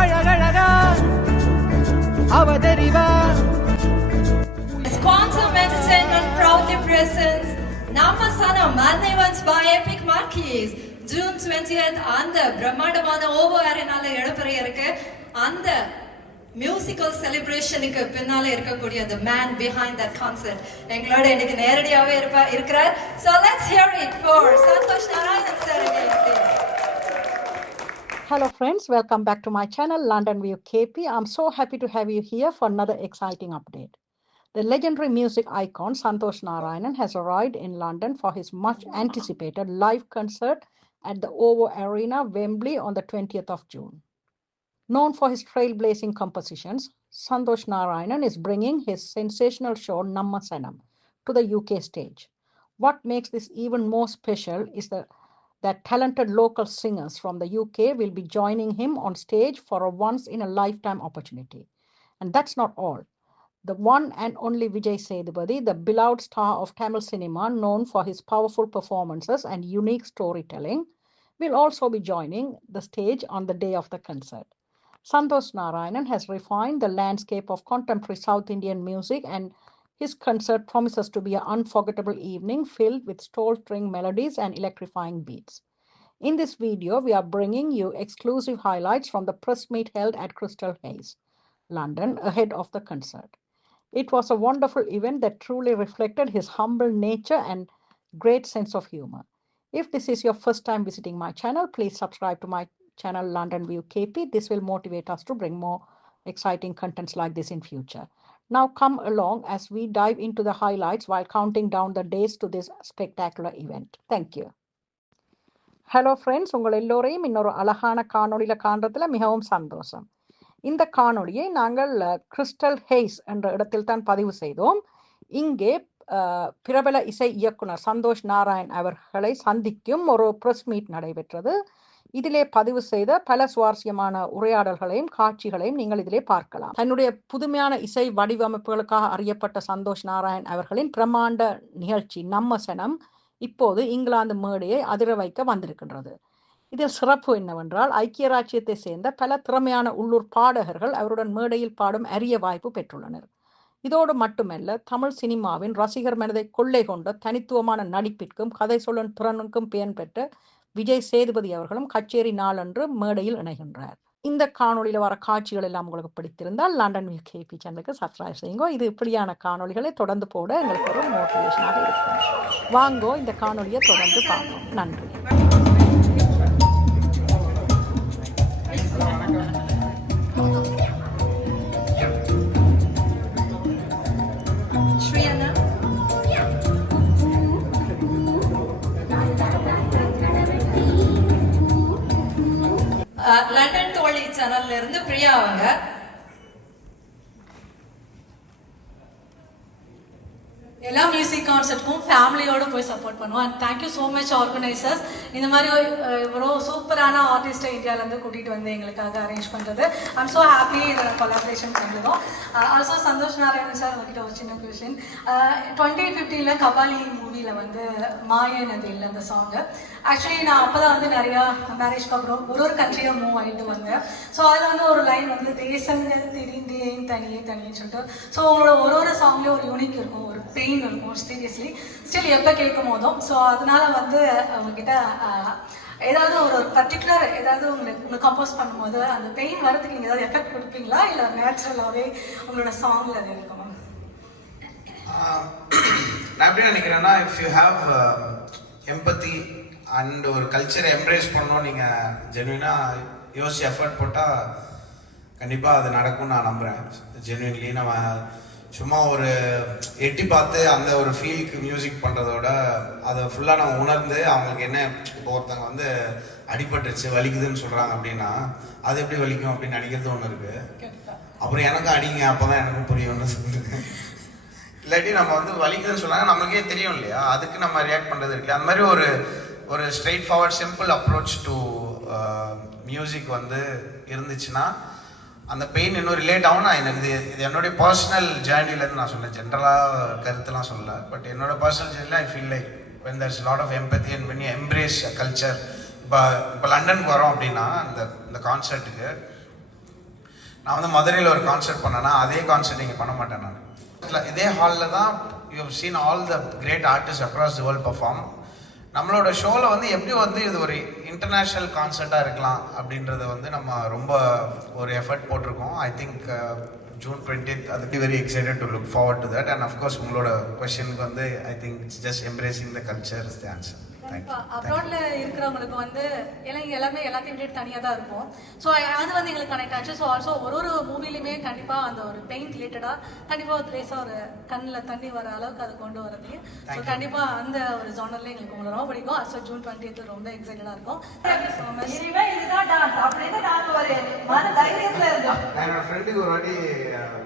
அழகழகா அவதறிவா Quantum Entertainment proudly presents Namasana Manevans by Epic Marquis June 20th அந்த பிரம்மாண்டமான ஓவோ அரேனால இடம்பெற இருக்கு அந்த மியூசிக்கல் செலிப்ரேஷனுக்கு பின்னால இருக்கக்கூடிய the man behind that concert எங்களோட இன்னைக்கு நேரடியாவே இருப்பா இருக்கிறார் so let's hear it for Santhosh Narayanan sir again, please. Hello friends, welcome back to my channel London View KP. I'm so happy to have you here for another exciting update. The legendary music icon Santosh Narayanan has arrived in London for his much anticipated live concert at the OVO Arena, Wembley on the 20th of June. Known for his trailblazing compositions, Santosh Narayanan is bringing his sensational show Namma Sanam to the UK stage. What makes this even more special is the that talented local singers from the UK will be joining him on stage for a once in a lifetime opportunity. And that's not all. The one and only Vijay Sethupathi, the beloved star of Tamil cinema, known for his powerful performances and unique storytelling, will also be joining the stage on the day of the concert. Santosh Narayanan has refined the landscape of contemporary South Indian music, and his concert promises to be an unforgettable evening filled with soul string melodies and electrifying beats. In this video, we are bringing you exclusive highlights from the press meet held at Crystal Hayes, London, ahead of the concert. It was a wonderful event that truly reflected his humble nature and great sense of humor. If this is your first time visiting my channel, please subscribe to my channel London View KP. This will motivate us to bring more exciting contents like this in future. Now come along as we dive into the highlights while counting down the days to this spectacular event. Thank you. Hello friends உங்கள் எல்லோரையும் இன்னொரு அழகான காணொளியில் காண்றதுல மிகவும் சந்தோஷம் இந்த காணொளியை நாங்கள் கிறிஸ்டல் ஹெய்ஸ் என்ற இடத்தில் தான் பதிவு செய்தோம் இங்கே பிரபல இசை இயக்குனர் சந்தோஷ் நாராயண் அவர்களை சந்திக்கும் ஒரு ப்ரெஸ் மீட் நடைபெற்றது இதிலே பதிவு செய்த பல சுவாரஸ்யமான உரையாடல்களையும் காட்சிகளையும் நீங்கள் இதிலே பார்க்கலாம். தன்னுடைய புதுமையான இசை வடிவமைப்புகளுக்காக அறியப்பட்ட சந்தோஷ் நாராயண் அவர்களின் பிரம்மாண்ட நிகழ்ச்சி நம்ம சனம் இப்போது இங்கிலாந்து மேடையை அதிர வைக்க வந்திருக்கின்றது. இதில் சிறப்பு என்னவென்றால் ஐக்கிய ராஜ்யத்தை சேர்ந்த பல திறமையான உள்ளூர் பாடகர்கள் அவருடன் மேடையில் பாடும் அரிய வாய்ப்பு பெற்றுள்ளனர். இதோடு மட்டுமல்ல தமிழ் சினிமாவின் ரசிகர் மனதை கொள்ளை கொண்ட தனித்துவமான நடிப்பிற்கும் கதை சொல்லும் திறனுக்கும் பெயர் பெற்ற விஜய் சேதுபதி அவர்களும் கச்சேரி நாளன்று மேடையில் இணைகின்றார் இந்த காணொலியில் வர காட்சிகள் எல்லாம் உங்களுக்கு பிடித்திருந்தால் லண்டன் கேபி சேனலுக்கு சப்ஸ்கிரைப் செய்யுங்க. இது இப்படியான காணொளிகளை தொடர்ந்து போட எங்களுக்கு ஒரு மோட்டிவேஷனாக இருக்கும். வாங்கோ இந்த காணொலியை தொடர்ந்து பார்ப்போம். நன்றி. லண்டன் தோழி சேனல்ல இருந்து பிரியா அவங்க. எல்லா மியூசிக் கான்சர்ட்க்கும் ஃபேமிலியோடு போய் சப்போர்ட் பண்ணுவோம். And thank you so much organisers இந்த மாதிரி இவ்வளோ சூப்பரான ஆர்டிஸ்ட்டை இந்தியாவிலேருந்து கூட்டிகிட்டு வந்து எங்களுக்காக அரேஞ்ச் பண்ணுறது ஐம் ஸோ ஹாப்பி இதோட கொலாபரேஷன் பண்ணிருக்கோம். ஆல்சோ சந்தோஷ் நாராயணன் சார் உங்ககிட்ட ஒரு சின்ன கொஷின் டுவெண்ட்டி ஃபிஃப்டீனில் கபாலி மூவியில் வந்து மாய நதியில் அந்த சாங்கு ஆக்சுவலி நான் அப்போ தான் வந்து நிறையா மேரேஜ்க்கு அப்புறம் ஒரு ஒரு கண்ட்ரியாக மூவ் ஆகிட்டு வந்தேன். ஸோ அதில் வந்து ஒரு லைன் வந்து தேசங்கள் தெரிந்தேன் தனியே தனியே சொல்லிட்டு. ஸோ உங்களோட ஒரு ஒரு சாங்லேயும் ஒரு யூனிக் இருக்கும் ஒரு பெயின் இருக்கும் சீரியஸ்லி ஸ்டில் எப்போ கேட்கும் போதும் ஸோ அதனால வந்து அவங்ககிட்ட ஏதாவது ஒரு பர்டிகுலர் ஏதாவது உங்களுக்கு உங்களுக்கு கம்போஸ் பண்ணும்போது அந்த பெயின் வரதுக்கு நீங்கள் ஏதாவது எஃபெக்ட் கொடுப்பீங்களா? இல்லை நேச்சுரலாகவே உங்களோட சாங்கில் அது இருக்குமா? நான் எப்படி நினைக்கிறேன்னா if you have empathy and ஒரு கல்ச்சரை எம்ப்ரேஸ் பண்ணோம் நீங்கள் ஜென்வினாக யோசிச்சு எஃபர்ட் போட்டால் கண்டிப்பாக அது நடக்கும்னு நான் நம்புகிறேன் ஜென்வின்லி நம்ம சும்மா ஒரு எட்டி பார்த்து அந்த ஒரு ஃபீலுக்கு மியூசிக் பண்ணுறதோட அதை ஃபுல்லாக நம்ம உணர்ந்து அவங்களுக்கு என்ன இப்போ ஒருத்தங்க வந்து அடிபட்டுருச்சு வலிக்குதுன்னு சொல்கிறாங்க அப்படின்னா அது எப்படி வலிக்கும் அப்படின்னு நினைக்கிறது ஒன்று இருக்குது அப்புறம் எனக்கும் அடிங்க அப்போ தான் எனக்கும் புரியும்னு சொல்லுங்க இல்லாட்டி நம்ம வந்து வலிக்குதுன்னு சொன்னாங்க நம்மளுக்கே தெரியும் இல்லையா? அதுக்கு நம்ம ரியாக்ட் பண்ணுறது இருக்கு அந்த மாதிரி ஒரு ஒரு straightforward simple approach to music வந்து இருந்துச்சுன்னா அந்த பெயின் இன்னும் ரிலேட் ஆகும் நான் எனக்கு இது இது என்னுடைய பர்சனல் ஜேர்னிலேருந்து நான் சொன்னேன். ஜென்ரலாக கருத்துலாம் சொல்லல. பட் என்னோட பர்சனல் ஜேர்னியில் I feel like when there's lot of empathy and when you embrace culture இப்போ இப்போ லண்டனுக்கு வரோம் அப்படின்னா இந்த இந்த கான்சர்ட்டுக்கு நான் வந்து மதுரையில் ஒரு கான்சர்ட் பண்ணேன்னா அதே கான்சர்ட் இங்கே பண்ண மாட்டேன் நான். இதே ஹாலில் தான் you seen all the great artist across the world perform நம்மளோட ஷோவில் வந்து எப்படி வந்து இது ஒரு இன்டர்நேஷ்னல் கான்சர்ட்டாக இருக்கலாம் அப்படின்றத வந்து நம்ம ரொம்ப ஒரு எஃபர்ட் போட்டிருக்கோம். ஐ திங்க் ஜூன் டுவெண்ட்டித் அதுக்கு very excited to look forward to that and of course உங்களோட கொஷனுக்கு வந்து I think just embracing the culture is the answer அப்ராட்ல இருக்கிறவங்களுக்கு வந்து எல்லாம் எல்லாமே எல்லாத்தையும் விட்டுட்டு தனியாக தான் இருக்கும் ஸோ அது வந்து எங்களுக்கு கனெக்ட் ஆச்சு. ஸோ ஆல்சோ ஒரு ஒரு மூவிலையுமே கண்டிப்பாக அந்த ஒரு பெயின் ரிலேட்டடாக கண்டிப்பாக ஒரு லேசாக ஒரு கண்ணில் தண்ணி வர அளவுக்கு அது கொண்டு வரது ஸோ கண்டிப்பாக அந்த ஒரு ஜானர்ல எங்களுக்கு உங்களை ரொம்ப பிடிக்கும். ஸோ ஜூன் டுவெண்ட்டி ரொம்ப எக்ஸைட்டடாக இருக்கும். தேங்க்யூ ஸோ மச் இனிமே இதுதான் டான்ஸ் அப்படின்னு நாங்க ஒரு மன தைரியத்துல இருக்கோம் நான் என்னோட ஃப்ரெண்டுக்கு ஒரு வாட்டி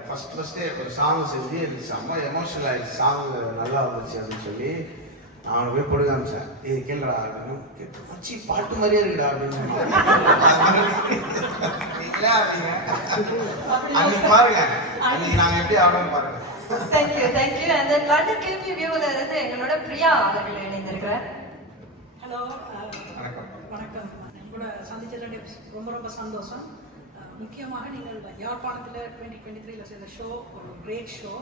ஃபர்ஸ்ட் ஃபர்ஸ்டே ஒரு சாங் செஞ்சு எனக்கு செம்ம எமோஷனல் ஆயிடுச்சு. சாங் நல்லா வந்துச்சு அப்படின்னு சொல்லி. அவனை போய் கொடுக்க ஆரம்பிச்சேன் இது கேளுடா அப்படின்னு. மச்சி பாட்டு மாதிரியே இருக்குடா அப்படின்னு. பாருங்க. அன்னைக்கு நாங்கள் எப்படி ஆடுறோம் பாருங்க. Thank you thank you and then London KB வியூல இருந்து எங்களோட பிரியா அவர்கள் இணைந்திருக்கிறார். ஹலோ வணக்கம். வணக்கம். கூட சந்திச்சதில் ரொம்ப ரொம்ப சந்தோஷம். முக்கியமாக நீங்கள் யாழ்ப்பாணத்தில் டுவெண்ட்டி டுவெண்ட்டி த்ரீல செய்த ஷோ ஒரு கிரேட் ஷோ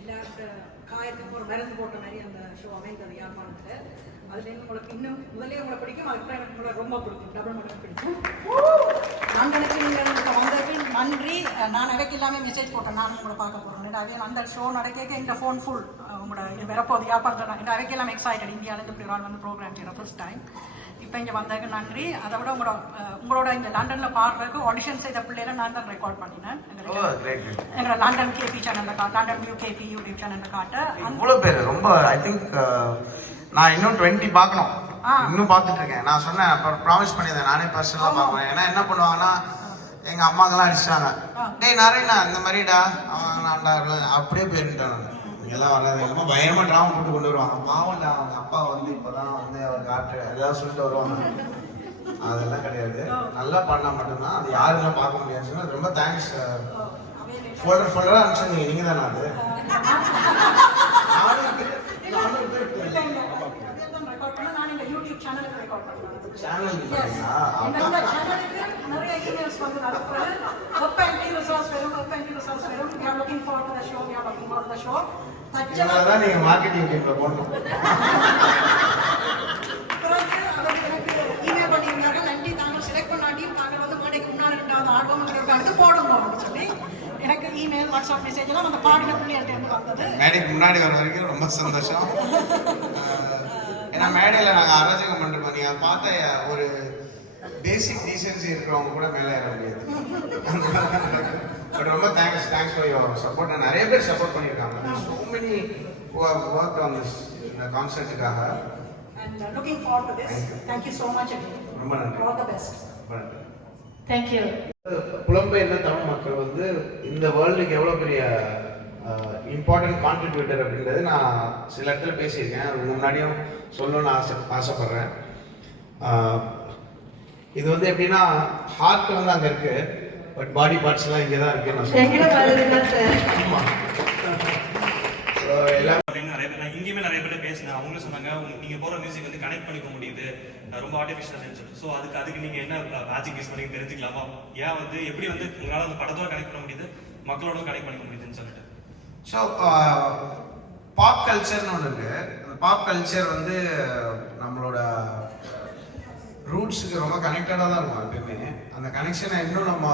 எல்லாருக்க ஆயிரத்தி ஒரு மருந்து போட்ட மாதிரி அந்த ஷோ அமைந்தது யாழ்ப்பாணத்தில். அதுலேருந்து உங்களுக்கு இன்னும் முதலே உங்களை பிடிக்கும் அதுக்கப்புறம் எனக்கு உங்களை ரொம்ப பிடிக்கும். டபுள் மடங்கு பிடிக்கும். லண்டனுக்கு நீங்கள் வந்ததுக்கு நன்றி. நான் எனக்கு எல்லாமே மெசேஜ் போட்டேன். நான் உங்களை பார்க்க போகிறேன் அதே அந்த ஷோ நடக்க இந்த ஃபோன் ஃபுல் உங்களோட இது வரப்போகுது யாழ்ப்பாணத்தில். இந்த எல்லாம் எக்ஸைட்டட் இந்தியாவிலேருந்து இப்படி ஒரு ஆள் வந்து ப்ரோக்ராம் செய்கிறேன் ஃபர்ஸ்ட் டைம் இப்போ இங்கே வந்ததுக்கு நன்றி. அதை விட உங்களோட உங்களோட இங்கே லண்டனில் பாடுறதுக்கு ஆடிஷன் செய்த பிள்ளைகளை நான் தான் ரெக்கார்ட் பண்ணினேன். எங்களோட லண்டன் கேபி சேனலில் காட்டு லண்டன் யூ கேபி யூடியூப் சேனலில் காட்ட இவ்வளோ பேர் ரொம்ப ஐ திங்க் நான் இன்னும் டுவெண்ட்டி பார்க்கணும். இன்னும் பார்த்துட்டு இருக்கேன். நான் சொன்னேன் அப்புறம் ப்ராமிஸ் பண்ணியிருந்தேன் நானே பர்சனலாக பார்ப்பேன் ஏன்னா என்ன பண்ணுவாங்கன்னா எங்க அம்மாக்கெல்லாம் அடிச்சிட்டாங்க. டேய் நாராயணா இந்த மாதிரிடா. அவன் நான்டா அப்படியே போயிருந்துட்டான் நான் இங்கெல்லாம் வராது. எங்க அம்மா பயமா ட்ராமா போட்டு கொண்டு வருவாங்க. பாவம்டா அவங்க அப்பா வந்து இப்போதான் வந்து அவர் காட்டு ஏதாவது சொல்லிட்டு வருவாங்க. அதெல்லாம் கிடையாது. நல்லா பண்ணா மட்டும்தான். அது யாருக்கெல்லாம் பார்க்க முடியாதுன்னு சொன்னா ரொம்ப தேங்க்ஸ் ஃபோல்டர் ஃபோல்டராக அனுப்பிச்சிருந்தீங்க. நீங்க தானே அது நானூறு பேர் நானூறு பேர் ரெக்கார்ட் பண்ண நான் எங்கள் யூடியூப் சேனலுக்கு ரெக்கார்ட் பண்ணுவேன் சேனல் இல்லைங்களா என்னோட சேனலுக்கு நிறைய emails வந்து நடக்கிறது. எப்ப MP results வரும், எப்ப MP results வரும். We are looking forward to the show, we are looking forward to the show. தச்ச இதனால தான் நீங்க மார்க்கெட்டிங் டீம்ல போடணும். எனக்கு email பண்ணியிருந்தார்கள், "நன்றி, தாங்கள் select பண்ணாட்டியும் தாங்கள் வந்து மேடைக்கு முன்னாடி ரெண்டாவது ஆல்பம் அடுத்து போடுங்க அப்படின்னு சொல்லி எனக்கு இமெயில் வாட்ஸ்அப் மெசேஜ் எல்லாம் அந்த இருந்து வந்தது. மேடைக்கு முன்னாடி வர வரைக்கும் ரொம்ப சந்தோஷம். ஏன்னா மேடையில் நாங்கள் அராஜகம் பண்ணிருக்கோம் நீங்கள் பார்த்த ஒரு பேசிக் டீசென்சி இருக்கிறவங்க கூட மேலே ஏற முடியாது. பட் ரொம்ப thanks thanks for your support நிறைய பேர் சப்போர்ட் பண்ணியிருக்காங்க. So many work on this இந்த கான்சர்ட்டுக்காக and uh, looking forward to this. Thank you. So much again. ரொம்ப நன்றி. All the best. ரொம்ப நன்றி. தேங்க்யூ புலம்பெயர்ந்த தமிழ் மக்கள் வந்து இந்த வேர்ல்டுக்கு எவ்வளோ பெரிய இம்பார்ட்டன்ட் கான்ட்ரிபியூட்டர் அப்படின்றது நான் சில இடத்துல பேசியிருக்கேன். அது முன்னாடியும் சொல்லணும்னு ஆசை ஆசைப்பட்றேன். இது வந்து எப்படின்னா ஹார்ட் வந்து அங்கே இருக்கு பட் பாடி பார்ட்ஸ்லாம் இங்கே தான் இருக்கு நான் எங்கட எல்லாம் நிறைய பேர் இங்கேயுமே நிறைய பேர் பேசினேன். அவங்களும் சொன்னாங்க உங்க- நீங்க போற மியூசிக் வந்து கனெக்ட் பண்ணிக்க முடியுது. ரொம்ப ஆர்டிஃபிஷியல் இருந்துச்சு ஸோ அதுக்கு அதுக்கு நீங்க என்ன மேஜிக் யூஸ் பண்ணி தெரிஞ்சுக்கலாமா? ஏன் வந்து எப்படி வந்து உங்களால அந்த படத்தோட கனெக்ட் பண்ண முடியுது மக்களோட கனெக்ட் பண்ணிக்க முடியுதுன்னு சொல்லிட்டு. ஸோ பாப் கல்ச்சர்னு ஒன்று இருக்கு. அந்த பாப் கல்ச்சர் வந்து நம்மளோட ரூட்ஸுக்கு ரொம்ப கனெக்டடாக தான் இருக்கும் எப்பயுமே. அந்த கனெக்ஷனை இன்னும் நம்ம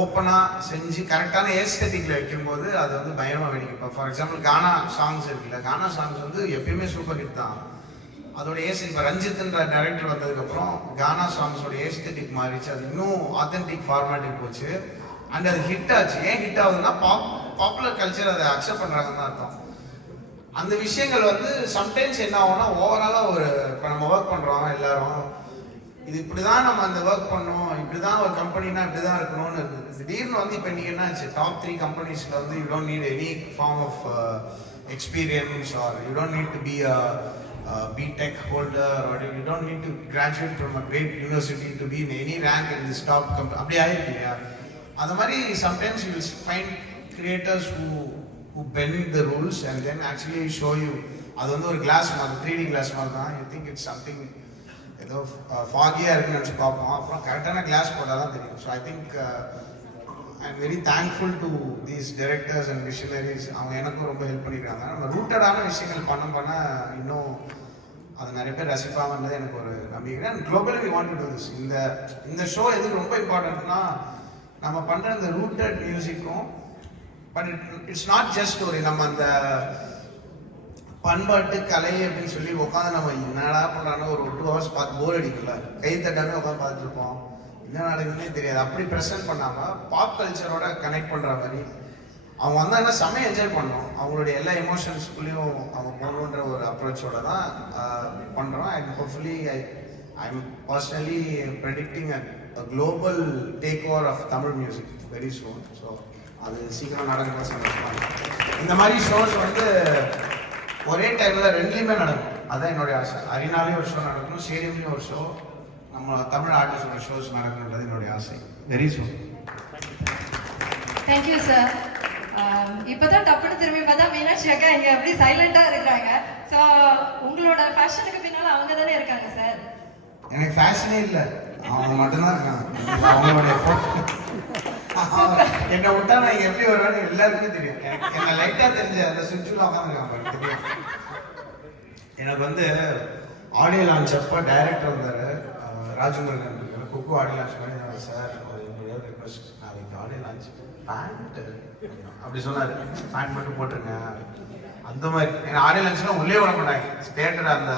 ஓப்பனாக செஞ்சு கரெக்டான ஏஸ்தட்டிக்கில் வைக்கும்போது அது வந்து பயமாக வெடிக்கும். இப்போ ஃபார் எக்ஸாம்பிள் கானா சாங்ஸ் இருக்குல்ல கானா சாங்ஸ் வந்து எப்பயுமே சூப்பர் ஹிட் தான். அதோட ஏஸ் இப்போ ரஞ்சித்ன்ற டைரக்டர் வந்ததுக்கப்புறம் கானா சாங்ஸோட ஏஸ்தட்டிக் மாறிச்சு. அது இன்னும் ஆத்தென்டிக் ஃபார்மேட்டுக்கு போச்சு. அண்ட் அது ஹிட் ஆச்சு. ஏன் ஹிட் ஆகுதுன்னா பாப் பாப்புலர் கல்ச்சர் அதை அக்செப்ட் பண்ணுறாங்கன்னு தான் அர்த்தம். அந்த விஷயங்கள் வந்து சம்டைம்ஸ் என்ன ஆகும்னா ஓவராலாக ஒரு இப்போ நம்ம ஒர்க் பண்ணுறோம் எல்லாரும் இது இப்படி தான் நம்ம அந்த ஒர்க் பண்ணோம் இப்படி தான் ஒரு கம்பெனினா இப்படி தான் இருக்கணும்னு இருக்குது திடீர்னு வந்து இப்போ நீங்கள் என்ன ஆச்சு டாப் த்ரீ கம்பெனிஸில் வந்து you don't need any form of experience or you don't need to be a B Tech holder or you don't need to graduate from a great university to be in any rank in this top company அப்படி ஆயிருக்கு இல்லையா? அந்த மாதிரி sometimes you find creators who who bend the rules and then actually show you அது வந்து ஒரு class மாதிரி three D class மாதிரி தான். யூ திங்க் இட்ஸ் சம்திங் ஏதோ ஃபாகியாக இருக்குன்னு நினச்சி பார்ப்போம். அப்புறம் கரெக்டான கிளாஸ் போட்டால் தான் தெரியும். So I think I am very thankful to these directors and missionaries அவங்க எனக்கும் ரொம்ப ஹெல்ப் பண்ணிக்கிறாங்க. நம்ம ரூட்டடான விஷயங்கள் பண்ண பண்ண இன்னும் அது நிறைய பேர் ரசிப்பாங்கன்றது எனக்கு ஒரு நம்பிக்கை. And globally we want to this இந்த இந்த ஷோ எதுக்கு ரொம்ப இம்பார்ட்டன்ட்னா நம்ம பண்ணுற இந்த ரூட்டட் மியூசிக்கும் but it it's not just ஒரு நம்ம அந்த பண்பாட்டு கலை அப்படின்னு சொல்லி உட்காந்து நம்ம என்னடா பண்ணுறாங்க ஒரு டூ ஹவர்ஸ் பார்த்து போர் அடிக்கல கை தட்டாமே உட்காந்து பார்த்துட்டு இருப்போம். என்ன நடக்குதுன்னே தெரியாது. அப்படி ப்ரெசென்ட் பண்ணாமல் பாப் கல்ச்சரோட கனெக்ட் பண்ணுற மாதிரி அவங்க வந்தாங்கன்னா செம்மையை என்ஜாய் பண்ணோம். அவங்களுடைய எல்லா எமோஷன்ஸ்குள்ளேயும் அவங்க போகணுன்ற ஒரு அப்ரோச்சோட தான் பண்ணுறோம் and hopefully I I am personally predicting a global take over of Tamil music very soon so அது சீக்கிரம் நடக்கிற சந்தோஷமாக இந்த மாதிரி ஷோஸ் வந்து ஒரே டைம்ல ரெண்டுலையுமே நடக்கும். அதான் என்னுடைய ஆசை. அரினாலையும் ஒரு ஷோ நடக்கணும் ஸ்டேடியம்லேயும் ஒரு ஷோ நம்ம தமிழ் ஆர்டிஸ்டோட ஷோஸ் நடக்கணுன்றது என்னுடைய ஆசை. வெரி சூன் தேங்க்யூ சார் இப்பதான் டப்புன்னு திரும்பி பார்த்தா மீனாட்சி அக்கா இங்க அப்படி சைலண்டா இருக்கிறாங்க. ஸோ உங்களோட ஃபேஷனுக்கு பின்னால அவங்க தானே இருக்காங்க சார் எனக்கு ஃபேஷனே இல்லை. அவங்க மட்டும்தான் இருக்காங்க. அவங்களுடைய என்னை விட்டா நான் எப்படி வருவேன்னு எல்லாருக்குமே தெரியும். எனக்கு என்ன லைட்டா தெரிஞ்ச அந்த சுவிட்சில் உட்காந்துருக்காங்க தெரியும்? எனக்கு வந்து ஆடியோ லான்ச் அப்போ டைரக்டர் வந்தார் ராஜமுருகன். குக்கு ஆடியோ லான்ச் பண்ணி சார் ஒரு ரிக்வஸ்ட் நாளைக்கு ஆடியோ லான்ச் பேண்ட் அப்படி சொன்னார். பேண்ட் மட்டும் போட்டுருங்க. அந்த மாதிரி. என்ன ஆடியோ லான்ச்லாம் உள்ளே விட மாட்டாங்க. தேட்டர் அந்த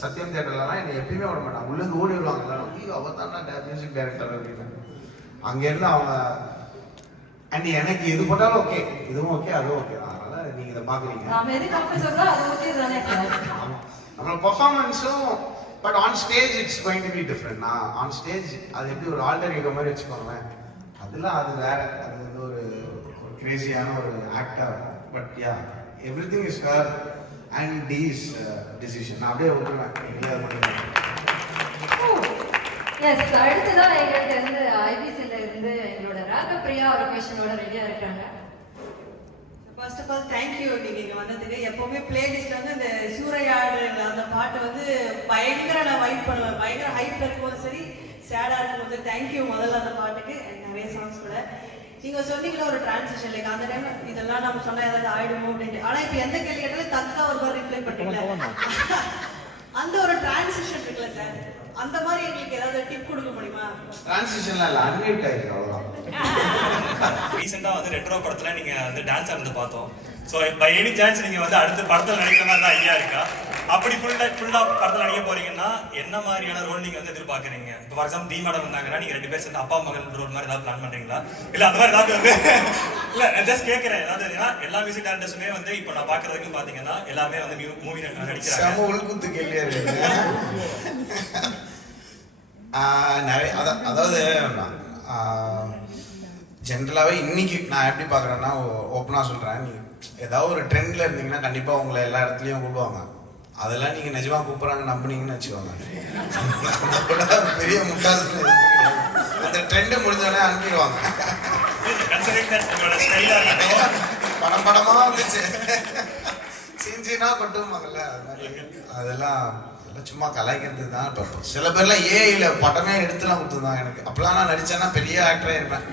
சத்யம் தேட்டர்லலாம் என்னை எப்பயுமே விட மாட்டாங்க. உள்ளேருந்து ஓடி விடுவாங்க ஐயோ அவர் தான் மியூசிக் டைரக்டர் அப்படின்னு. அங்கேருந்து அவங்க அண்ட் எனக்கு எது போட்டாலும் ஓகே இதுவும் ஓகே அதுவும் ஓகே அதனால நீங்கள் இதை பார்க்குறீங்க. நாம எது கம்ஃபர்டபுளோ அது ஓகே தானே சார் நம்மளோட பர்ஃபார்மன்ஸும் but on stage it's going to be different நான் ஆன் ஸ்டேஜ் அது எப்படி ஒரு ஆல்டர் ஈகோ மாதிரி வச்சுக்கோங்களேன். அதெல்லாம் அது வேற. அது வந்து ஒரு ஒரு கிரேசியான ஒரு actor but ya everything is her and these decision நான் அப்படியே விட்டுருவேன் பண்ணுங்க எஸ் அடுத்ததான் எங்களுக்கு இருந்து ஐபிசில இருந்து எங்களோட ராகப்பிரியா ஒரு கொஷனோட ரெடியா இருக்காங்க. ஃபர்ஸ்ட் ஆஃப் ஆல் தேங்க்யூ நீங்கள் இங்கே வந்ததுக்கு எப்போவுமே பிளேலிஸ்ட்ல வந்து இந்த சூறையாடு அந்த பாட்டு வந்து பயங்கர நான் வைப் பண்ணுவேன். பயங்கர ஹைப்ல இருக்கும்போது சரி சேடாக இருக்கும்போது தேங்க்யூ முதல்ல அந்த பாட்டுக்கு. நிறைய சாங்ஸ் கூட. நீங்கள் சொன்னீங்களா ஒரு டிரான்சிஷன் லைக் அந்த டைம் இதெல்லாம் நம்ம சொன்னா ஏதாவது ஆயிடுமோ அப்படின்ட்டு. ஆனால் இப்போ எந்த கேள்வி கேட்டாலும் தக்கா ஒரு மாதிரி ரிப்ளை பண்ணீங்களா அந்த ஒரு டிரான்சிஷன் இருக்குல்ல சார் அந்த மாதிரி எங்களுக்கு ஏதாவது டிப் கொடுக்க முடியுமா? டிரான்சிஷன்லாம் இல்லை அன்மியூட் ஆயிருக்கு அவ்வளோதான் ரீசெண்டா வந்து ரெட்ரோ படத்துல நீங்க வந்து டான்ஸ் ஆனது பார்த்தோம். ஸோ பை எனி சான்ஸ் நீங்கள் வந்து அடுத்த படத்தில் நடிக்கிற மாதிரி தான் ஐயா இருக்கா? அப்படி ஃபுல் ஃபுல்லாக படத்தில் நடிக்க போறீங்கன்னா என்ன மாதிரியான ரோல் நீங்கள் வந்து எதிர்பார்க்குறீங்க? இப்போ ஃபார் எக்ஸாம்பிள் தீ மேடம் வந்தாங்கன்னா நீங்கள் ரெண்டு பேர் சேர்ந்து அப்பா மகன் ரோல் மாதிரி ஏதாவது பிளான் பண்ணுறீங்களா இல்லை அந்த மாதிரி ஏதாவது வந்து இல்லை ஜஸ்ட் கேட்குறேன் ஏதாவது ஏன்னா எல்லா மியூசிக் டேரக்டர்ஸுமே வந்து இப்போ நான் பார்க்குற வரைக்கும் பார்த்தீங்கன்னா எல்லாமே வந்து மூவி நடிக்கிறாங்க. உள்குத்து கேள்வியா இருக்கு. நிறைய அதாவது ஜென்ரலாகவே இன்னைக்கு நான் எப்படி பார்க்குறேன்னா ஓப்பனாக சொல்கிறேன் நீ ஏதாவது ஒரு ட்ரெண்டில் இருந்தீங்கன்னா கண்டிப்பாக உங்களை எல்லா இடத்துலையும் கூப்பிடுவாங்க. அதெல்லாம் நீங்கள் நிஜமாக கூப்பிட்றாங்க நம்புனீங்கன்னு வச்சுக்கோங்க. பெரிய முட்டாள் அந்த ட்ரெண்டு முடிஞ்சோடனே அனுப்பிடுவாங்க. படம் படமா வந்துச்சு. சிஞ்சினா கொட்டுவாங்கல்ல அது மாதிரி. அதெல்லாம் அதெல்லாம் சும்மா கலாய்க்கிறது தான். இப்போ சில பேர்லாம் ஏஐயில் படமே எடுத்துலாம் கொடுத்துருந்தாங்க எனக்கு. அப்போலாம் நான் நடிச்சேன்னா பெரிய ஆக்டராக இருப்பேன்.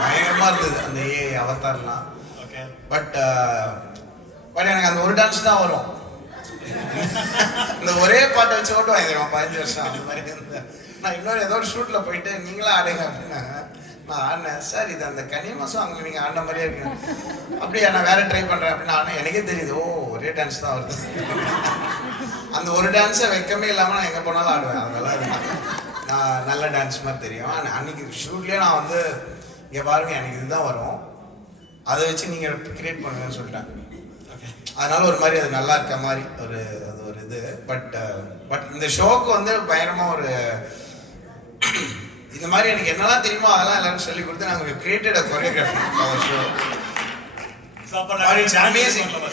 பயங்கரமாக இருந்தது அந்த ஏஐ அவதார்லாம் பட் பட் uh, எனக்கு அந்த ஒரு டான்ஸ் தான் வரும். இந்த ஒரே பாட்டை வச்சு ஓட்டு வாங்கிடுவோம் பதினஞ்சு வருஷம் அந்த மாதிரி இருந்தேன் நான் இன்னொரு ஏதோ ஒரு ஷூட்டில் போயிட்டு நீங்களும் ஆடுங்க அப்படின்னாங்க நான் ஆடினேன். சார் இது அந்த கனிமா சாங் நீங்கள் ஆடின மாதிரியே இருக்கு. அப்படியே நான் வேற ட்ரை பண்ணுறேன் அப்படின்னு ஆனால் எனக்கே தெரியுது ஓ ஒரே டான்ஸ் தான் வருது. அந்த ஒரு டான்ஸை வைக்கமே இல்லாமல் நான் எங்கே போனாலும் ஆடுவேன். அதெல்லாம் நான் நல்ல டான்ஸ் மாதிரி தெரியும். ஆனால் அன்னைக்கு ஷூட்லேயே நான் வந்து இங்கே பாருங்க எனக்கு இதுதான் வரும். அதை வச்சு நீங்க கிரியேட் பண்ணுங்கன்னு சொல்லிட்டேன் அதனால ஒரு மாதிரி அது நல்லா இருக்க மாதிரி ஒரு அது ஒரு இது. பட் பட் இந்த ஷோக்கு வந்து பயங்கரமா ஒரு இந்த மாதிரி எனக்கு என்னெல்லாம் தெரியுமோ அதெல்லாம் எல்லாரும் சொல்லி கொடுத்து நாங்கள் கிரியேட்டட் கொரியோகிராஃபி ஃபார் ஷோ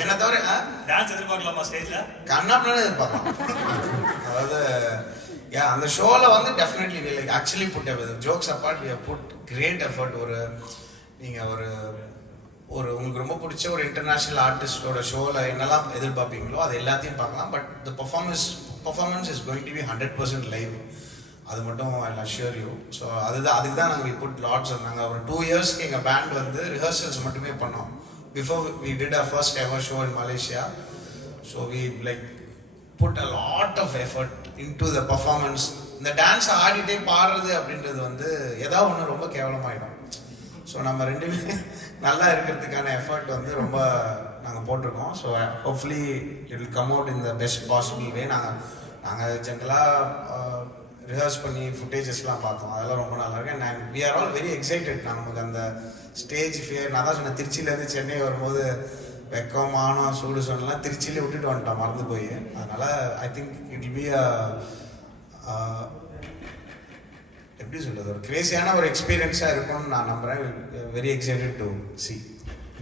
என்ன தவிர டான்ஸ் எதிர்பார்க்கலாமா ஸ்டேஜ்ல கண்ணாப்லாம் எதிர்பார்க்கலாம். அதாவது யா அந்த ஷோவில் வந்து definitely like actually put jokes apart we put great effort ஒரு நீங்கள் ஒரு ஒரு உங்களுக்கு ரொம்ப பிடிச்ச ஒரு இன்டர்நேஷ்னல் ஆர்டிஸ்டோட ஷோவில் என்னெல்லாம் எதிர்பார்ப்பீங்களோ அது எல்லாத்தையும் பார்க்கலாம். But the performance performance is going to be hundred percent live அது மட்டும் ஐ அஷ்யூர் யூ ஸோ அதுதான் அதுக்கு தான் நாங்கள் புட் லாட்ஸ் நாங்கள் ஒரு டூ இயர்ஸ்க்கு எங்கள் பேண்ட் வந்து ரிஹர்சல்ஸ் மட்டுமே பண்ணோம். Before we did a first ever show in Malaysia so we like put a lot of effort into the performance இந்த டான்ஸ் ஆடிட்டே பாடுறது அப்படின்றது வந்து ஏதாவது ஒன்று ரொம்ப கேவலமாயிடும். ஸோ நம்ம ரெண்டுமே நல்லா இருக்கிறதுக்கான எஃபர்ட் வந்து ரொம்ப நாங்கள் போட்டிருக்கோம். So hopefully it will come out in the best possible way நாங்கள் நாங்கள் ஜென்ரலாக ரிஹர்ஸ் பண்ணி ஃபுட்டேஜஸ்லாம் பார்த்தோம். அதெல்லாம் ரொம்ப நல்லா இருக்கு. And we are all very excited நமக்கு அந்த ஸ்டேஜ் ஃபியர் நான் தான் சொன்னேன் திருச்சியிலேருந்து சென்னை வரும்போது வெக்கம் மானம் சூடு சொன்னலாம் திருச்சியிலே விட்டுட்டு வந்துட்டோம் மறந்து போய். அதனால் I think it be a எப்படி சொல்றது ஒரு கிரேசியான ஒரு எக்ஸ்பீரியன்ஸாக இருக்கும்னு நான் நம்புறேன். Very excited to see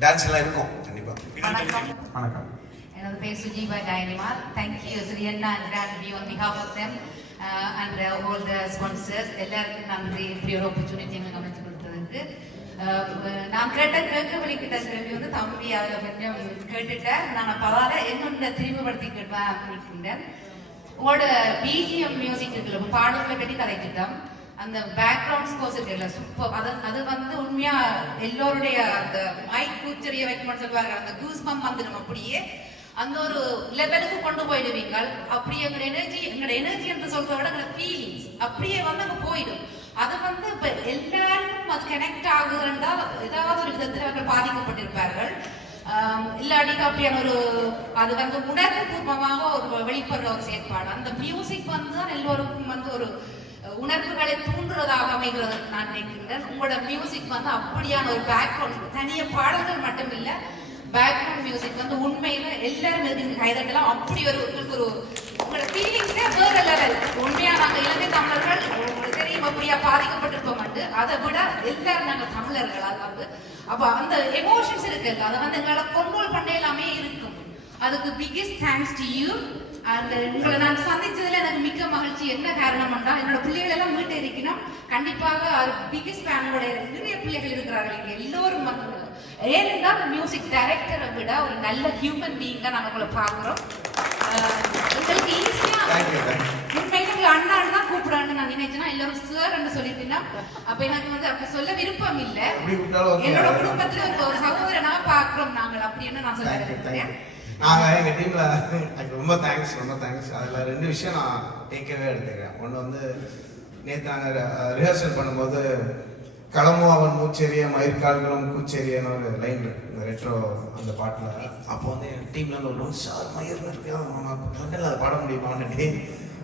dance எல்லாம் இருக்கும் கண்டிப்பாக வணக்கம். எனது பேர் Sujeeba ஜாயனிமால் thank you Sri Anna and grand view on behalf of them and all the sponsors எல்லாருக்கும் நன்றி. இப்படி ஒரு ஆப்பர்ச்சுனிட்டி எங்களுக்கு அமைச்சு கொடுத்ததுக்கு. நான் கேட்ட கேட்க வெளிக்கிட்ட கேள்வி வந்து தம்பி அதில் கொஞ்சம் கேட்டுட்டேன் நான் அப்போ அதால் என்னொன்று திரும்பப்படுத்தி கேட்பேன் அப்படின்ட்டு உங்களோட பிஜிஎம் மியூசிக் இருக்குல்ல பாடல்களை பற்றி கதைக்கிட்டோம். அந்த பேக்ரவுண்ட் ஸ்கோர்ஸ் இருக்குல்ல சூப்பர் அது அது வந்து உண்மையா எல்லோருடைய அந்த மைக் கூச்சரிய வைக்கணும்னு சொல்லுவாங்க அந்த கூஸ் பம்ப் வந்துடும் அப்படியே அந்த ஒரு லெவலுக்கு கொண்டு போயிடுவீங்க அப்படியே எங்களோட எனர்ஜி எங்களோட எனர்ஜி என்று சொல்றத விட எங்களோட ஃபீலிங்ஸ் அப்படியே வந்து அங்க போயிடும். அது வந்து இப்ப எல்லாருக்கும் அது கனெக்ட் ஆகுதுன்றா ஏதாவது ஒரு விதத்தில் அவர்கள் பாதிக்கப்பட்டிருப்பார்கள். ஆம், அப்படியான ஒரு அது வந்து உணர்வு பூர்வமாக ஒரு வெளிப்படுற ஒரு செயற்பாடு. அந்த மியூசிக் வந்து தான் எல்லோருக்கும் வந்து ஒரு உணர்வுகளை தூண்டுறதாக அமைகிறது நான் நினைக்கின்றேன் உங்களோட மியூசிக் வந்து அப்படியான ஒரு பேக்ரவுண்ட் தனிய பாடல்கள் மட்டும் இல்ல பேக்ரவுண்ட் மியூசிக் வந்து உண்மையில எல்லாரும் இருக்கு கைதட்டலாம் அப்படி ஒரு உங்களுக்கு ஒரு உங்களோட ஃபீலிங்ஸே வேற லெவல் உண்மையா நாங்க இலங்கை தமிழர்கள் உங்களுக்கு தெரியும் அப்படியா பாதிக்கப்பட்டிருப்போம் அதை விட எல்லாரும் நாங்க தமிழர்கள் அது வந்து அப்ப அந்த எமோஷன்ஸ் இருக்குல்ல அதை வந்து எங்களால கண்ட்ரோல் பண்ண எல்லாமே இருக்கும். அதுக்கு பிக்கஸ்ட் தேங்க்ஸ் டு யூ அந்த உங்களை நான் சந்திச்சதுல எனக்கு மிக்க மகிழ்ச்சி. என்ன காரணம் என்றால் என்னோட பிள்ளைகள் எல்லாம் வீட்டை இருக்கணும் கண்டிப்பாக பிக்கெஸ்ட் ஃபேனோட நிறைய பிள்ளைகள் இருக்கிறார்கள் இங்க எல்லோரும் வந்து ஏனென்றால் மியூசிக் டைரக்டரை விட ஒரு நல்ல ஹியூமன் பீயிங்கா நாங்க உங்களை பாக்குறோம் ஆஹ் எங்களுக்கு ஈஸியா உண்மையில உங்களை அண்ணான்னு தான் கூப்பிடுறான்னு நான் நினைச்சேன்னா எல்லாரும் சார் சொல்லிட்டீங்கன்னா அப்ப எனக்கு வந்து அப்படி சொல்ல விருப்பம் இல்ல. என்னோட குடும்பத்துல ஒரு சகோதரனா பாக்குறோம் நாங்கள். அப்படின்னு நான் சொல்ல தேங்க்யூ விரும்புறேன் தேங்க்யூ நாங்கள் எங்கள் டீமில் ரொம்ப தேங்க்ஸ் ரொம்ப தேங்க்ஸ் அதில் ரெண்டு விஷயம் நான் டேக்கவே எடுத்துக்கிறேன். ஒன்று வந்து நேற்று நாங்கள் ரிஹர்சல் பண்ணும்போது களமும் அவன் மூச்செறிய மயிர்கால்களும் கூச்செறியன்னு ஒரு லைன் இந்த ரெட்ரோ அந்த பாட்டில். அப்போ வந்து என் டீம்ல இருந்து ஒரு சார் மயிர்னு இருக்கு? தமிழில் அதை பாட முடியுமான்னு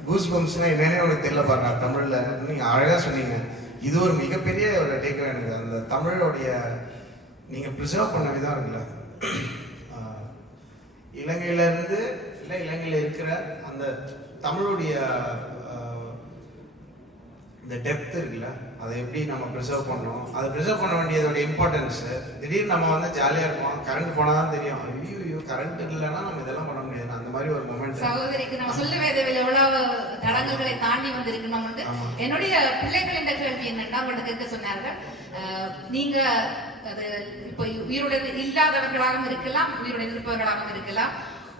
கூஸ் பம்ப்ஸ்னா என்னன்னே உனக்கு தெரியல பாருங்க தமிழில் நீங்கள் அழகாக சொன்னீங்க. இது ஒரு மிகப்பெரிய ஒரு டேக்கவே எனக்கு. அந்த தமிழோடைய நீங்கள் ப்ரிசர்வ் பண்ண விதம் இருக்குல்ல. இலங்கையிலிருந்து இல்லை இலங்கையில் இருக்கிற அந்த தமிழுடைய இந்த டெப்த் இருக்குல்ல அதை எப்படி நம்ம ப்ரிசர்வ் பண்ணணும்? அதை ப்ரிசர்வ் பண்ண வேண்டியதோட இம்பார்ட்டன்ஸ் திடீர்னு நம்ம வந்து ஜாலியாக இருப்போம். கரண்ட் போனால் தான் தெரியும். ஐயோ ஐயோ கரண்ட் இல்லைன்னா நம்ம இதெல்லாம் பண்ண முடியாது அந்த மாதிரி ஒரு மூமெண்ட் சகோதரிக்கு நம்ம சொல்ல வேதவில் எவ்வளவு தடங்கல்களை தாண்டி வந்திருக்கணும் வந்து ஆமா. என்னுடைய பிள்ளைகள் என்ற கேள்வி என்னன்னா உங்களுக்கு கேட்க சொன்னார்கள். நீங்க அது இப்போ உயிருடன் இல்லாதவர்களாகவும் இருக்கலாம் உயிருடன் இருப்பவர்களாகவும் இருக்கலாம்.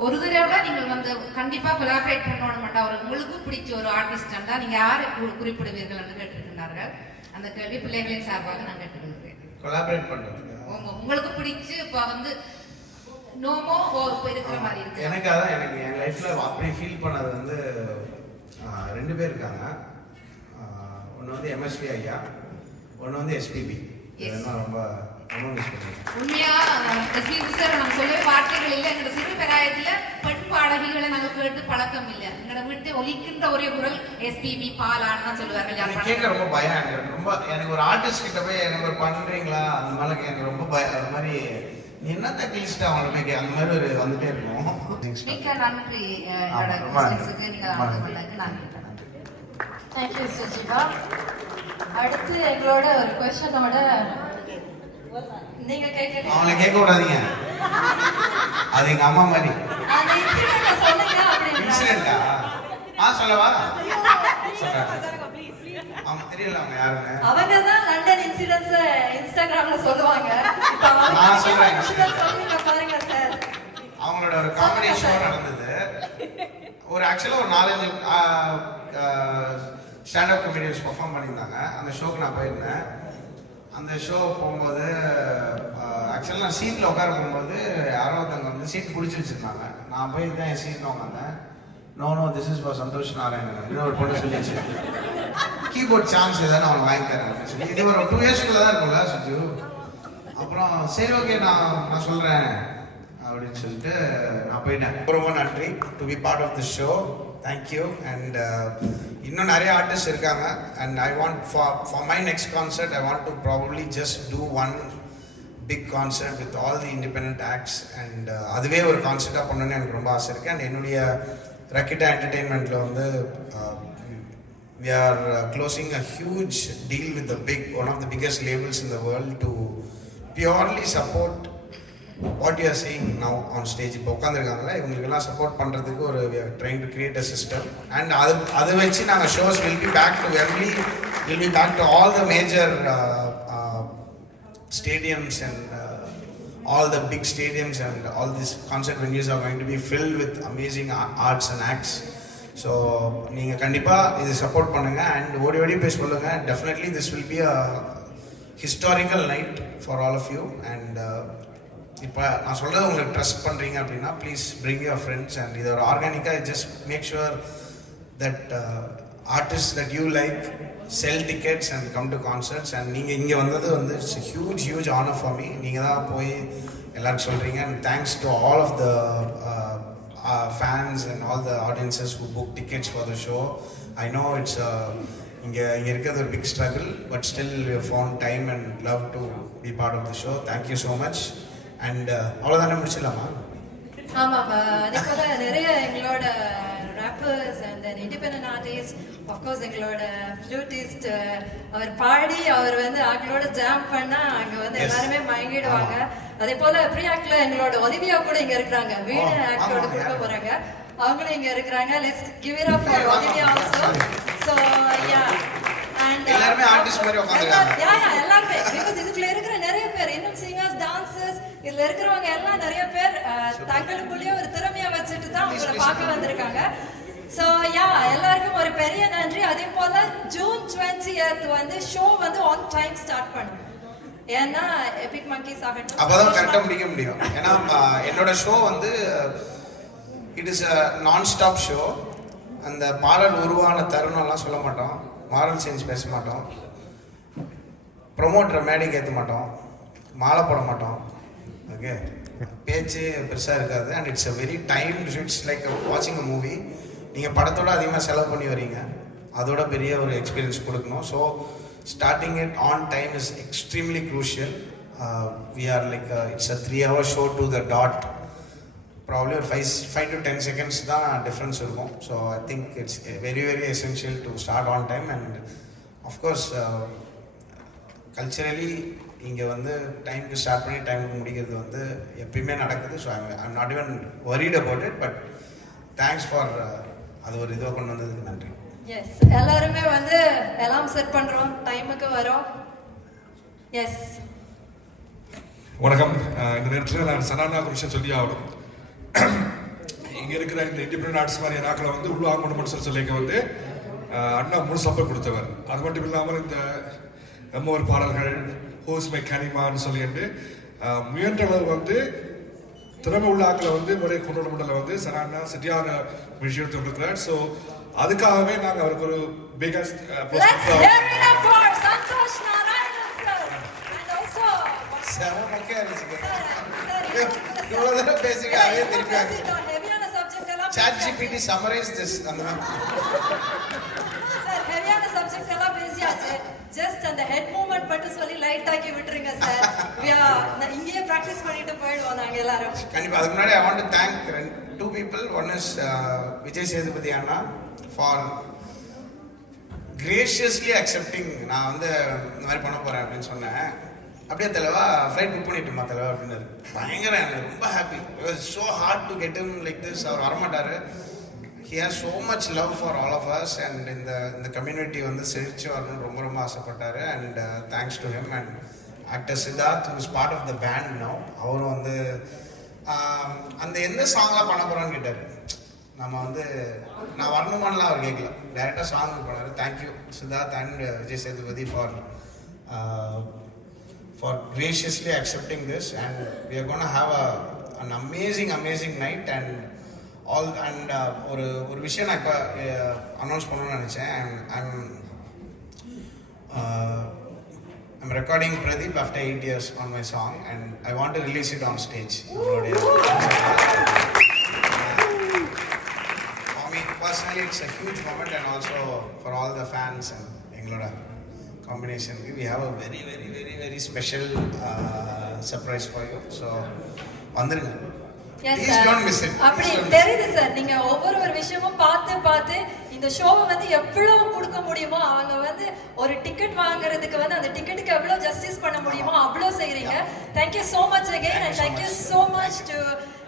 ஒரு தடவை நீங்கள் வந்து கண்டிப்பா கொலாபரேட் பண்ணணும்டா ஒரு உங்களுக்கு பிடிச்ச ஒரு ஆர்டிஸ்டா நீங்க யாரை குறிப்பிடுவீர்கள் என்று கேட்டிருக்கிறார்கள் அந்த கேள்வி பிள்ளைகளின் சார்பாக நான் கேட்டுக்கொள்கிறேன். கொலாபரேட் பண்ணுறதுக்கு உங்க- உங்களுக்கு பிடிச்சு இப்ப வந்து நோமோ இருக்கிற மாதிரி இருக்கு. எனக்கு அதான் எனக்கு என் லைஃப்ல அப்படி ஃபீல் பண்ணது வந்து ரெண்டு பேர் இருக்காங்க. ஒன்று வந்து எம்எஸ்பி ஐயா ஒன்று வந்து எஸ்பிபி. ரொம்ப உண்மையா எஸ்பி சார் நாங்க சொல்லவே வார்த்தைகள் இல்லை. எங்களோட சிறு பிராயத்துல பெண் பாடகிகளை நாங்க கேட்டு பழக்கம் இல்லை. எங்களோட வீட்டு ஒலிக்கின்ற ஒரே குரல் எஸ்பிபி பாலான்னு சொல்லுவார்கள். எனக்கு. கேட்க ரொம்ப பயம் எனக்கு. ரொம்ப எனக்கு ஒரு ஆர்டிஸ்ட் கிட்ட போய் எனக்கு ஒரு பண்றீங்களா? அந்த மாதிரி எனக்கு ரொம்ப பயம். அது மாதிரி நீ என்ன கே- அந்த மாதிரி ஒரு வந்துட்டே இருக்கும். நன்றி தேங்க்யூ சுஜிபா அடுத்து எங்களோட ஒரு கொஸ்டனோட நீங்க கேட்க அவங்கள கேட்க விடாதீங்க. அது எங்க அம்மா மாதிரி. இன்சிடென்ட்டா ஆ சொல்லவா? சொல்றேன் ஆமா தெரியல அவங்க யாருன்னு. அவங்க தான் லண்டன் இன்சிடென்ட்ஸ் இன்ஸ்டாகிராம்ல சொல்லுவாங்க. அவங்க நான் சொல்றேன் பாருங்க சார் அவங்களோட ஒரு காமெடி ஷோ நடந்தது. ஒரு ஆக்சுவலாக ஒரு நாலஞ்சு ஸ்டாண்டப் கமெடியன்ஸ் பர்ஃபார்ம் பண்ணியிருந்தாங்க. அந்த ஷோக்கு நான் போயிருந்தேன். அந்த ஷோ போகும்போது ஆக்சுவலாக நான் சீட்டில் உட்கார போகும்போது யாரோ ஒருத்தவங்க வந்து சீட் பிடிச்சி வச்சுருந்தாங்க. நான் போய் தான் என் சீட்டில் உட்காந்தேன். No no this is for Santhosh Narayanan ஒரு பொண்ணு சொல்லிச்சு கீபோர்ட் சான்ஸ் எதாவது நான் அவனுக்கு வாங்கி தரேன் அப்படின்னு சொல்லி. இது ஒரு டூ இயர்ஸ்க்குள்ள தான் இருக்கும்ல சுஜு. அப்புறம் சரி ஓகே நான் நான் சொல்கிறேன் அப்படின்னு சொல்லிட்டு நான் போயிட்டேன். ரொம்ப ரொம்ப நன்றி to be part of the show thank you and இன்னும் நிறைய ஆர்டிஸ்ட் இருக்காங்க. And I want for for my next concert I want to probably just do one big concert with all the independent acts and அதுவே ஒரு கான்சர்ட்டாக பண்ணணும்னு எனக்கு ரொம்ப ஆசை இருக்குது அண்ட் என்னுடைய ரக்கிட்டா என்டர்டெயின்மெண்ட்டில் வந்து we are closing a huge deal with the big one of the biggest labels in the in to purely support what you're seeing now on stage இப்போ உட்காந்துருக்காங்களா இவங்களுக்கெல்லாம் சப்போர்ட் பண்ணுறதுக்கு ஒரு trying to create a system and அது அதை வச்சு நாங்கள் shows will be back to verily will be back to all the major stadiums stadiums and uh, all the big stadiums and all these concert venues are going to be filled with amazing arts and acts. So நீங்கள் கண்டிப்பாக இது support பண்ணுங்கள் and ஓடி ஓடி போய் சொல்லுங்கள் definitely this will be a historical night for all of you and இப்போ நான் சொல்கிறது உங்களுக்கு ட்ரஸ்ட் பண்ணுறீங்க அப்படின்னா please bring your friends and இது ஒரு ஆர்கானிக்காக just make sure that artist that you like sell tickets and come to concerts and நீங்கள் இங்கே வந்தது வந்து it's huge huge honour for me நீங்கள் தான் போய் எல்லாரும் சொல்கிறீங்க and thanks to all of the fans and all the audiences who book tickets for the show I know it's இங்கே இங்கே இருக்கிறது ஒரு big struggle but still found time and love to be part of the show thank you so much and அவ்வளோதானே முடிச்சிடலாமா? ஆமாம் அதே போல நிறைய எங்களோட rappers and then independent artists course எங்களோட ஃப்ளூட்டிஸ்ட் அவர் பாடி அவர் வந்து அவங்களோட ஜாம் பண்ணா அங்க வந்து. எல்லாருமே மயங்கிடுவாங்க. அதே போல ப்ரீஆக்ட்ல எங்களோட ஒலிவியா கூட இங்க இருக்கிறாங்க. வீண ஆமா, ஆக்டோட கொடுக்க. போறாங்க. அவங்களும் இங்க இருக்கிறாங்க. Let's give it up for Olivia also so ya and எல்லாருமே artist மாதிரி உட்கார்ந்திருக்காங்க. யா யா எல்லாருமே. பிகாஸ் இதுக்குள்ள இருக்கிற இதுல இருக்கிறவங்க எல்லாம் நிறைய பேர் தங்களுக்குள்ளேயே ஒரு திறமைய வச்சுட்டு தான் உங்களை பார்க்க வந்திருக்காங்க. சோ யா எல்லாருக்கும் ஒரு பெரிய நன்றி. அதே போல ஜூன் டுவெண்ட்டி வந்து ஷோ வந்து ஆன் டைம் ஸ்டார்ட் பண்ணும் ஏன்னா எபிக் மங்கீஸ் ஆகட்டும். அப்பதான் கரெக்டாக முடிக்க முடியும். ஏன்னா என்னோட ஷோ வந்து இட் இஸ் அ நான் ஸ்டாப் ஷோ அந்த பாடல் உருவான தருணம்லாம் சொல்ல மாட்டோம். மாரல் சேஞ்ச் பேச மாட்டோம். ப்ரொமோட்டரை மேடைக்கு ஏற்ற மாட்டோம். மாலை போட மாட்டோம். ஓகே பேச்சு பெருசாக இருக்காது. And it's a very time it's like வாட்சிங் அ மூவி நீங்கள் படத்தோட அதிகமாக செலவு பண்ணி வரீங்க. அதோட பெரிய ஒரு எக்ஸ்பீரியன்ஸ் கொடுக்கணும். So starting it on time is extremely crucial we are like it's a three hour show to the dot probably ஒரு five five to ten seconds தான் டிஃப்ரென்ஸ் இருக்கும். So I think it's very very essential to start on time and of course culturally இங்கே வந்து டைமுக்கு start பண்ணி டைமுக்கு முடிக்கிறது வந்து எப்பயுமே நடக்குது. So I'm I'm not even worried about it but thanks for அது ஒரு இதுவாக கொண்டு வந்ததுக்கு நன்றி. எஸ் எல்லாருமே வந்து எல்லாம் செட் பண்றோம் டைமுக்கு வரோம். எஸ் வணக்கம். இந்த நேரத்தில் நான் சனானா ஒரு விஷயம் சொல்லி ஆகணும். இங்கே இருக்கிற இந்த இண்டிபெண்ட் ஆர்ட்ஸ் மாதிரி நாக்களை வந்து உள்ள ஆகணும் சொல்லி சொல்லிக்க வந்து அண்ணா முழு சப்போர்ட் கொடுத்தவர். அது மட்டும் இல்லாமல் இந்த எம்மோர் பாடல்கள் ஹோஸ் மை கனிமான்னு சொல்லிட்டு அஹ் முயன்ற அளவு வந்து திறமை உள்ள ஆக்களை வந்து முறை கொண்டு முடியல வந்து சனானா சரியான விஷயத்தை கொடுக்குறார். ஸோ அதுக்காகவே நாங்கள் அவருக்கு ஒரு பிகஸ்ட் இவ்வளோ தூரம் பேசிக்க அதே திருப்பி சாட் ஜிபிடி சமரைஸ் திஸ் அந்த மாதிரி சார் ஹெவியான சப்ஜெக்ட் எல்லாம் பேசியாச்சு ஜஸ்ட் அந்த ஹெட் மூவ்மெண்ட் மட்டும் சொல்லி லைட் ஆக்கி விட்டுருங்க சார் இங்கேயே பிராக்டிஸ் பண்ணிட்டு போயிடுவோம் நாங்க எல்லாரும். கண்டிப்பா. அதுக்கு முன்னாடி I want to thank two people one is Vijay Sethupathi Anna for graciously accepting நான் வந்து இந்த மாதிரி பண்ண போறேன் அப்படின்னு சொன்னேன். அப்படியே தலைவா ஃப்ளைட் புக் பண்ணிட்டுமா தலைவா அப்படின்னாரு. பயங்கர எனக்கு ரொம்ப happy so hard to get him like this our வரமாட்டாரு. He has so much love for all of us and இந்த இந்த கம்யூனிட்டி வந்து செழிச்சு வரணும்னு ரொம்ப ரொம்ப ஆசைப்பட்டார். And thanks to him and actor Siddharth is part of the band no அவரும் வந்து அந்த எந்த சாங்லாம் பண்ண போகிறான்னு கேட்டார். நம்ம வந்து நான் வரணுமான்லாம் அவர் கேட்கல டேரெக்டாக சாங் போனார். Thank you Siddharth and Vijay Sethupathi for for graciously accepting this and we are gonna have a an amazing amazing night and all and ஒரு ஒரு விஷயம் நான் இப்போ அனௌன்ஸ் பண்ணணும்னு நினச்சேன். And I'm recording Pradeep after eight years on my song and I want to release it on stage நம்மளுடைய For me personally, it's a huge moment, and also for all the fans and எங்களோட காம்பினேஷனுக்கு we have a very very very very special uh, surprise for you. So வந்துருங்க. அப்படி. தெரியுது sir நீங்க ஒவ்வொரு ஒரு விஷயமும் பார்த்து பார்த்து இந்த ஷோவை வந்து எவ்வளவு கொடுக்க முடியுமோ அவங்க வந்து ஒரு டிக்கெட் வாங்குறதுக்கு வந்து அந்த டிக்கெட்டுக்கு எவ்வளவு ஜஸ்டிஸ் பண்ண முடியுமோ அவ்வளவு செய்றீங்க. Thank you so much again and thank you so much to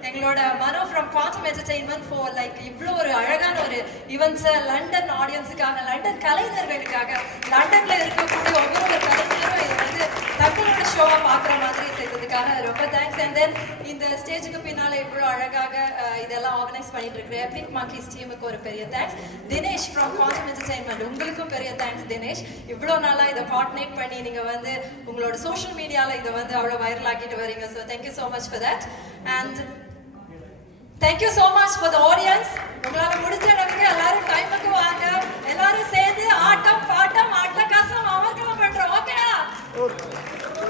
எங்களோட Mano from Quantum Entertainment for like இவ்வளோ ஒரு அழகான ஒரு ஈவெண்ட்ஸை லண்டன் ஆடியன்ஸுக்காக லண்டன் கலைஞர்களுக்காக லண்டன்ல இருக்கக்கூடிய ஒவ்வொரு கலைஞரும் ஷோவை பார்க்குற மாதிரி செய்ததுக்காக ரொம்ப தேங்க்ஸ் அண்ட் தென் இந்த ஸ்டேஜுக்கு பின்னால் இவ்வளோ அழகாக இதெல்லாம் ஆர்கனைஸ் பண்ணிட்டு இருக்கிற பிக் மாக்கிஸ் டீமுக்கு ஒரு பெரிய thanks Dinesh from Quantum Entertainment உங்களுக்கும் பெரிய தேங்க்ஸ் தினேஷ். இவ்வளோ நாளாக இதை கோஆர்டினேட் பண்ணி நீங்கள் வந்து உங்களோட சோஷியல் மீடியாவில் இதை வந்து அவ்வளோ வைரல் ஆக்கிட்டு வரீங்க. So thank you so much for that and thank you so much for the audience உங்களால் முடிஞ்ச அளவுக்கு எல்லாரும் டைமுக்கு வாங்க. எல்லாரும் சேர்ந்து ஆட்டம் பாட்டம் அட்டகாசம் அவசரம் பண்ணுறோம் ஓகேடா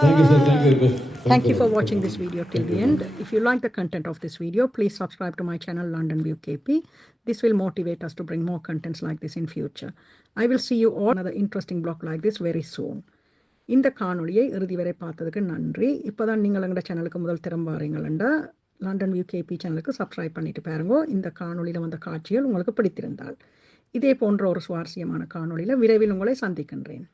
Thank you, sir. Thank you. Thank you for watching this video till the end. If you like the content of this video, please subscribe to my channel London View KP. This will motivate us to bring more contents like this in future. I will see you all another interesting blog like this very soon. இந்த காணொளியை இறுதி வரை பார்த்ததுக்கு நன்றி. இப்போதான் நீங்கள் எங்களோட சேனலுக்கு முதல் திறம் வரீங்களா லண்டன் வியூ கேபி சேனலுக்கு சப்ஸ்கிரைப் பண்ணிட்டு பாருங்க. இந்த காணொலியில் வந்த காட்சிகள் உங்களுக்கு பிடித்திருந்தால். இதே போன்ற ஒரு சுவாரஸ்யமான காணொலியில் விரைவில் உங்களை சந்திக்கின்றேன்.